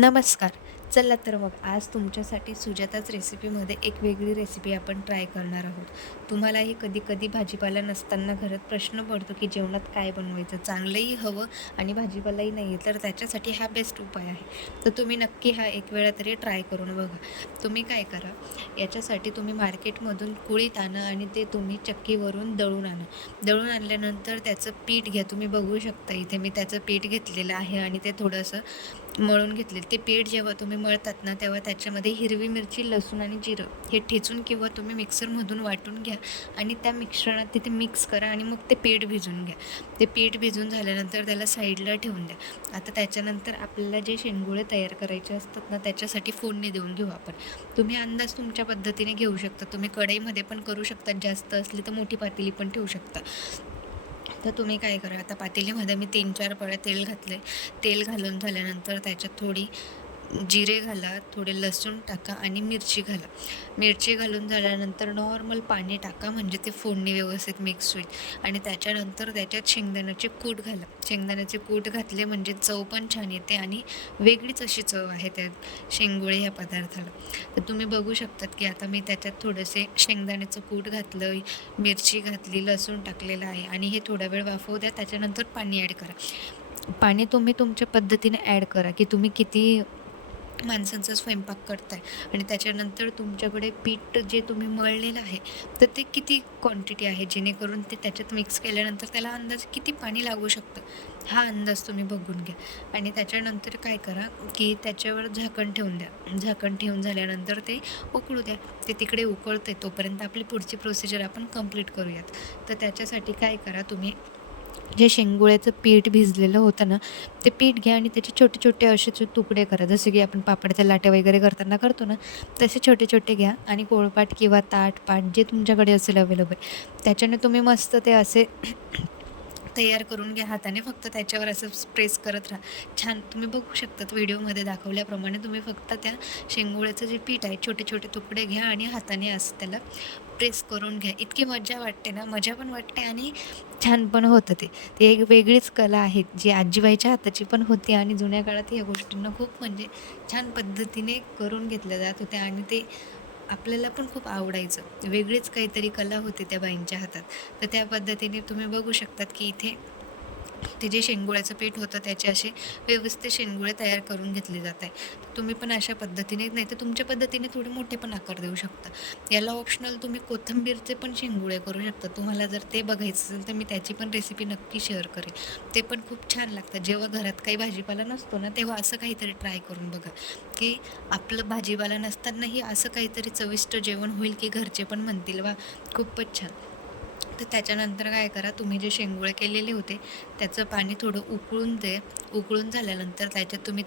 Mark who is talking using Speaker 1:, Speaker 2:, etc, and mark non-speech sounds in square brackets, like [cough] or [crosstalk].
Speaker 1: नमस्कार. चला तर मग आज तुमच्यासाठी सुजाताच रेसिपीमध्ये एक वेगळी रेसिपी आपण ट्राय करणार आहोत. तुम्हालाही कधी कधी भाजीपाला नसताना घरात प्रश्न पडतो की जेवणात काय बनवायचं? चांगलंही हवं आणि भाजीपालाही नाही आहे तर त्याच्यासाठी हा बेस्ट उपाय आहे. तर तुम्ही नक्की हा एक वेळा तरी ट्राय करून बघा. तुम्ही काय करा याच्यासाठी तुम्ही मार्केटमधून कुळीत आणा आणि ते तुम्ही चक्कीवरून दळून आणा. दळून आणल्यानंतर त्याचं पीठ घ्या. तुम्ही बघू शकता इथे मी त्याचं पीठ घेतलेलं आहे आणि ते थोडंसं मळून घेतले. ते पीठ जेव्हा तुम्ही मळतात ना तेव्हा त्याच्यामध्ये हिरवी मिरची लसूण आणि जिरं हे ठेचून किंवा तुम्ही मिक्सरमधून वाटून घ्या आणि त्या मिश्रणात तिथे मिक्स करा आणि मग ते पीठ भिजून घ्या. ते पीठ भिजून झाल्यानंतर त्याला साईडला ठेवून द्या. आता त्याच्यानंतर आपल्याला जे शेंगुळे तयार करायचे असतात ना त्याच्यासाठी फोडणी देऊन घेऊ आपण. तुम्ही अंदाज तुमच्या पद्धतीने घेऊ शकता. तुम्ही कढईमध्ये पण करू शकता. जास्त असली तर मोठी पातेली पण ठेवू शकता. तर तुम्ही काय करा आता पातेलीमध्ये मी तीन चार पळ्या तेल घातले तेल घालून झाल्यानंतर त्याच्यात थोडी जिरे घाला थोडे लसूण टाका आणि मिरची घाला. मिरची घालून झाल्यानंतर नॉर्मल पाणी टाका म्हणजे ते फोडणी व्यवस्थित मिक्स होईल. आणि त्याच्यानंतर त्याच्यात शेंगदाण्याचे कूट घाला. शेंगदाण्याचे कूट घातले म्हणजे चव पण छान येते आणि वेगळीच अशी चव आहे त्या शेंगोळे ह्या पदार्थाला. तर तुम्ही बघू शकतात की आता मी त्याच्यात थोडेसे शेंगदाण्याचं कूट घातलं मिरची घातली लसूण टाकलेलं आहे आणि हे थोडा वेळ वाफवू द्या त्याच्यानंतर पाणी ॲड करा. पाणी तुम्ही तुमच्या पद्धतीने ॲड करा की तुम्ही किती माणसांचा स्वयंपाक करताय आणि त्याच्यानंतर तुमच्याकडे पीठ जे तुम्ही मळलेलं आहे तर ते किती क्वांटिटी आहे? जेणेकरून ते त्याच्यात मिक्स केल्यानंतर त्याला अंदाज किती पाणी लागू शकतं? हा अंदाज तुम्ही बघून घ्या. आणि त्याच्यानंतर काय करा की त्याच्यावर झाकण ठेवून द्या. झाकण ठेवून झाल्यानंतर ते उकळू द्या. ते तिकडे उकळते तोपर्यंत आपली पुढची प्रोसिजर आपण कंप्लीट करूयात. तर त्याच्यासाठी काय करा तुम्ही जे शेंगुळ्याचं पीठ भिजलेलं होतं ना ते पीठ घ्या आणि त्याचे छोटे छोटे असे तुकडे करा. जसे की आपण पापडच्या लाट्या वगैरे करताना करतो ना तसे छोटे छोटे घ्या आणि गोळपाट किंवा ताट पाट जे तुमच्याकडे असेल अवेलेबल त्याच्याने तुम्ही मस्त ते असे [clears throat] तयार करून घ्या हाताने. फक्त त्याच्यावर असं प्रेस करत राहा. छान तुम्ही बघू शकतात व्हिडिओमध्ये दाखवल्याप्रमाणे तुम्ही फक्त त्या शेंगोळ्याचं जे पीठ आहे छोटे छोटे तुकडे घ्या आणि हाताने असं त्याला प्रेस करून घ्या. इतकी मजा वाटते ना. मजा पण वाटते आणि छान पण होतं ते. ते एक वेगळीच कला आहे जी आजीबाईच्या हाताची पण होती आणि जुन्या काळात या गोष्टींना खूप म्हणजे छान पद्धतीने करून घेतल्या जात होत्या आणि ते आपल्याला पण खूप आवडायचं. वेगळीच काहीतरी कला होती त्या बाईंच्या हातात. तर त्या पद्धतीने तुम्ही बघू शकतात की इथे ते जे शेंगुळ्याचं पीठ होतं त्याचे असे व्यवस्थित शेंगुळे तयार करून घेतले जात आहे तुम्ही पण अशा पद्धतीने नाही तर तुमच्या पद्धतीने थोडे मोठे पण आकार देऊ शकता. याला ऑप्शनल तुम्ही कोथिंबीरचे पण शेंगुळे करू शकता. तुम्हाला जर ते बघायचं असेल तर मी त्याची पण रेसिपी नक्की शेअर करेन. ते पण खूप छान लागतं जेव्हा घरात काही भाजीपाला नसतो ना तेव्हा असं काहीतरी ट्राय करून बघा. की आपलं भाजीपाला नसतानाही असं काहीतरी चविष्ट जेवण होईल की घरचे पण म्हणतील वा खूपच छान. तर त्याच्यानंतर काय करा तुम्ही जे शेंगुळे केलेले होते त्याचं पाणी थोडं उकळून दे उकळून झाल्यानंतर त्याच्यात तुम्ही